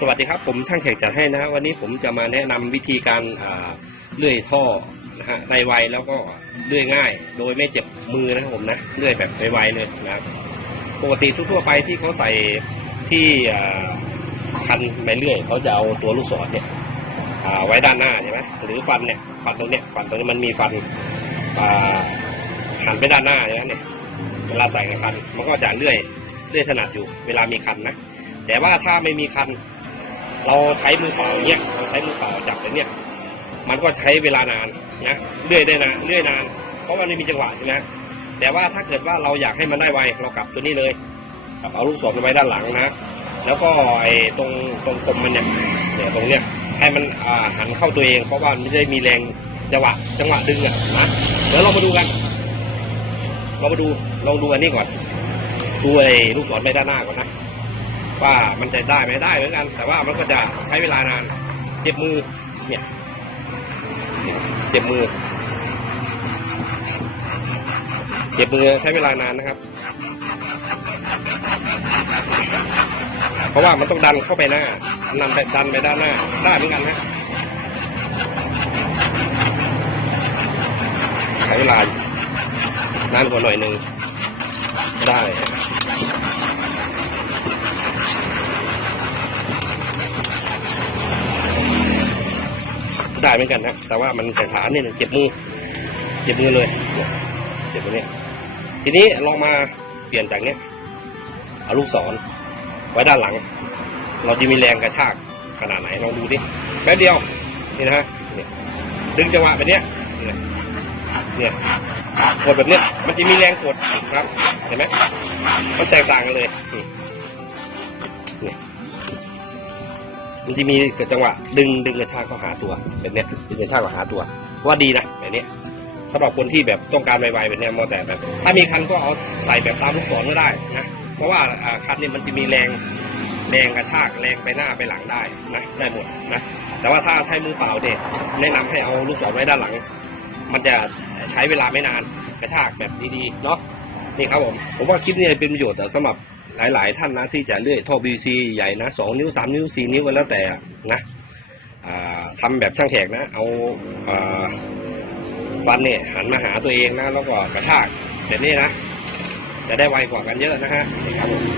สวัสดีครับผมช่างแขกจัดให้นะฮะวันนี้ผมจะมาแนะนำวิธีการเลื่อยท่อนะฮะในไวแล้วก็เลื่อยง่าย โดยไม่เจ็บมือนะครับผมนะเลื่อยแบบไวๆเลยนะครับปกติทั่วไปที่เขาใส่ที่คันไม้เลื่อยเขาจะเอาตัวลูกศรเนี่ยไว้ด้านหน้าใช่ไหมหรือฟันเนี่ยฟันตรงเนี้ยฟันตรงนี้มันมีฟันหันไปด้านหน้าอย่างนี้นเนี่ยเวลาใส่ในคันมันก็จะเลื่อยเลื่อยถนัดอยู่เวลามีคันนะแต่ว่าถ้าไม่มีคัน เราใช้มือเปล่าเนี่ยเราใช้มือเปล่าจับอย่เนี้ยมันก็ใช้เวลานานนะเลื่อยได้นานเลื่อยนาน เพราะมันไม่มีจังหวะใช่ไหมแต่ว่าถ้าเกิดว่าเราอยากให้มันได้ไวเรากลับตัวนี้เลยกลับเอาลูกศรไว้ด้านหลังนะแล้วก็ไอ้ตรงตรงคมมันเนี่ยเนี่ยตรงเนี้ยให้มันอ่าหันเข้าตัวเอง เพราะว่ามันไม่ได้มีแรงจังหวะจังหวะดึงอะนะเดี๋ยวเรามาดูกัน เรามาดูลองดูอันนี้ก่อนดูไอ้ลูกศรไปด้านหน้าก่อนนะ ว่ามันจะได้ไหมได้เหมือนกัน แต่ว่ามันก็จะใช้เวลานานเจ็บมือเนี่ยเจ็บมือเจ็บมือใช้เวลานานนะครับ เพราะว่ามันต้องดันเข้าไปหน้าดันไปดันไปด้านหน้าได้เหมือนกันนะใช้เวลานานกว่าหน่อยหนึ่งได้ ได้เหมือนกันนะแต่ว่ามันแต่ขาเนี่ยเจ็บมือเจ็บมือเลยเจ็บตรงนี้ทีนี้ลองมาเปลี่ยนจากเนี้ยเอาลูกศรไว้ด้านหลัง เราจะมีแรงกระชากขนาดไหนลองดูดิแป๊บเดียวนี่นะฮะดึงจังหวะแบบเนี้ยเนี่ยกดแบบเนี้ยมันจะมีแรงกดครับเห็นไหมมันแตกต่างกันเลยเนี่ย มันจะมีจังหวะดึงดึงกระชากเข้าหาตัวแบบเนี้ยดึงกระชากเข้าหาตัวว่าดีนะแบบนี้สำหรับคนที่แบบต้องการไวๆแบบเนี้ยมอแต่แบบถ้ามีคันก็เอาใส่แบบตามลูกศรก็ได้นะเพราะว่าคันนี้มันจะมีแรงแรงกระชากแรงไปหน้าไปหลังได้นะได้หมดนะแต่ว่าถ้าใช้มือเปล่าเนี่ยแนะนำให้เอาลูกศรไว้ด้านหลัง มันจะใช้เวลาไม่นานกระชากแบบดีๆเนาะนี่ครับผมผมว่าคลิปนี้เป็นประโยชน์สำหรับ หลาย ๆ ท่านนะที่จะเลื่อยท่อ PVC ใหญ่นะสองนิ้วสามนิ้วสี่นิ้วก็แล้วแต่นะอ่าทำแบบช่างแขกนะ เอาฟันเนี่ยหันมาหาตัวเองนะ แล้วก็กระชากแบบนี้นะ จะได้ไวกว่ากันเยอะนะฮะ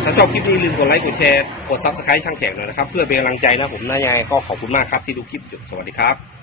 ถ้าชอบคลิปนี้ลืมกดไลค์กดแชร์กดซับสไครต์ช่างแขกหน่อยนะครับ เพื่อเป็นกำลังใจนะผมนะยังไงก็ขอบคุณมากครับที่ดูคลิปอยู่สวัสดีครับ